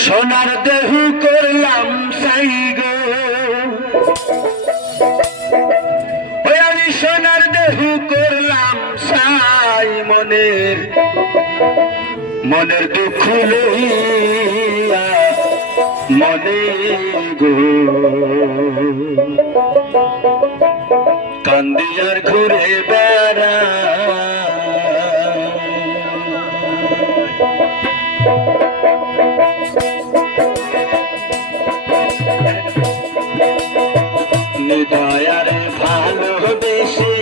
সোনার দেহু করলাম সাই গো, ওই আমি সোনার দেহু করলাম সাই, মনের মনের দুঃখ লইয়া মনে গো, কান্দিয়ার ঘুরে বেড়া নিদয়ারে ভালোবেসে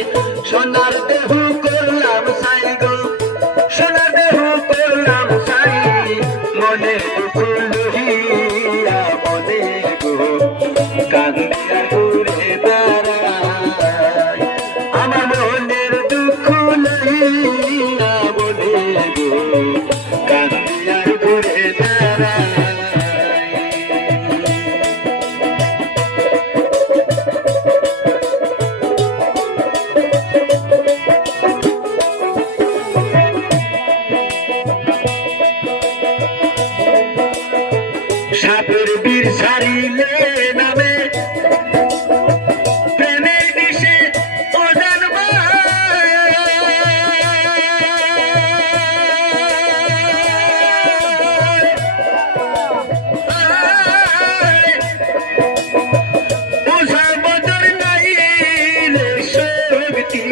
সোনার দেহু করলাম সাই গো, সোনার দেহু করলাম সাই, মনে দুঃখ লইয়া মনে গো, কান্দিয়ার ঘুরে বেড়াই, আমার মনের দুঃখ লইয়া মনে গো, কান্দিয়ার ঘুরে বেড়াই। সাপের বীর ছাড়িলে নামে প্রেমের বিষে ও জানবা, ওঝা বদর নাইলে শক্তি,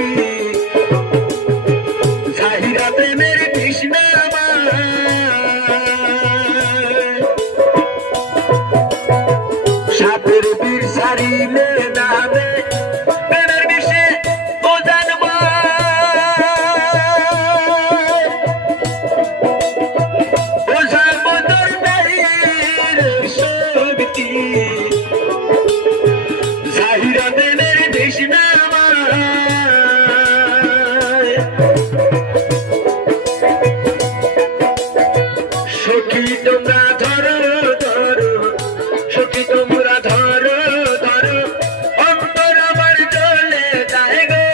জাহিরা প্রেমের কৃষ্ণা সাপের বীর ছাড়িলে নামে প্রেমের বিষে ও জানবা, ওঝা বদর নাইলে শক্তি, জাহিরা প্রেমের কৃষ্ণা সখী তোমরা ধরো ধরো, সখী তোমরা ধরো ধরো, অন্তর আমার চলে যায় গো,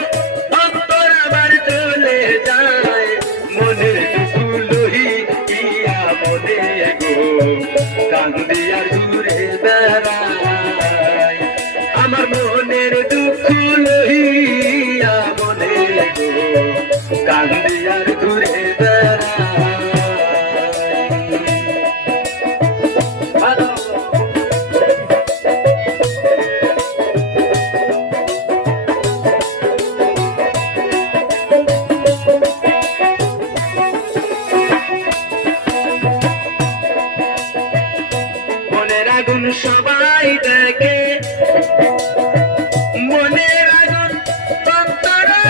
অন্তর আমার চলে যায়, মনের দুঃখ লইয়া মনে গো, কান্দিয়ার ঘুরে বেড়াই, আমার মনের দুঃখ লইয়া মনে গো, কান্দিয়ার ঘুরে বেড়াই। মনের আগুন সবাই দেখে, মনের আগুন অন্তরে,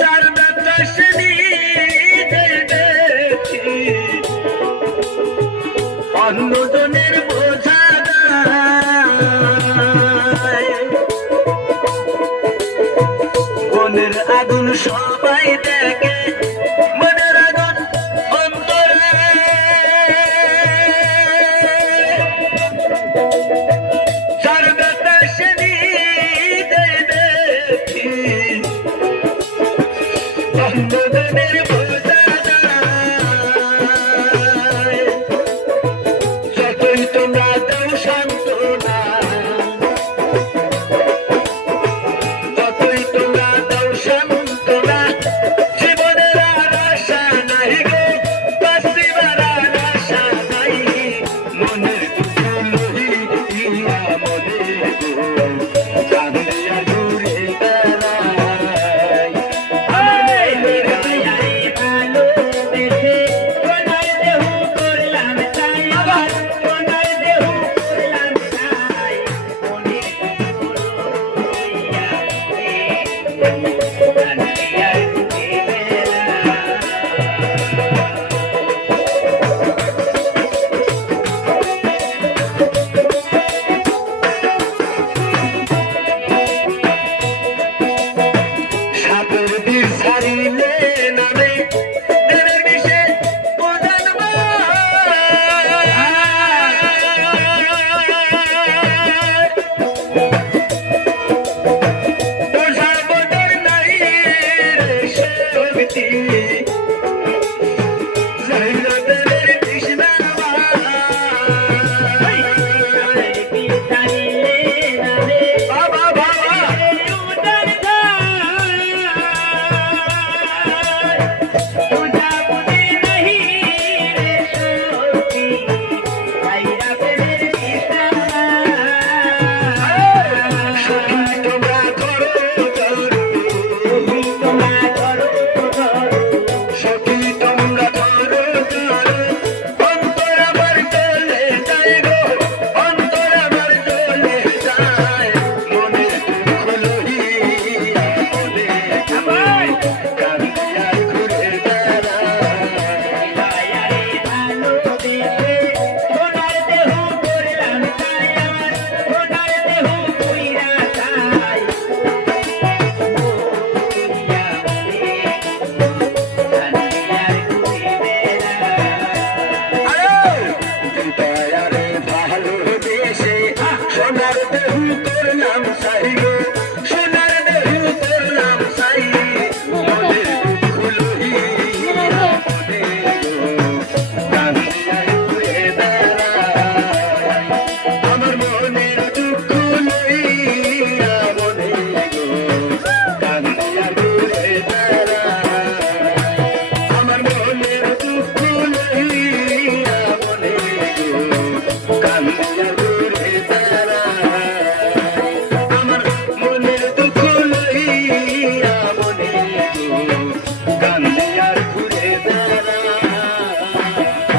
যার বাতাস দেখি অন্যজনের বোঝা যায়, মনের আগুন সব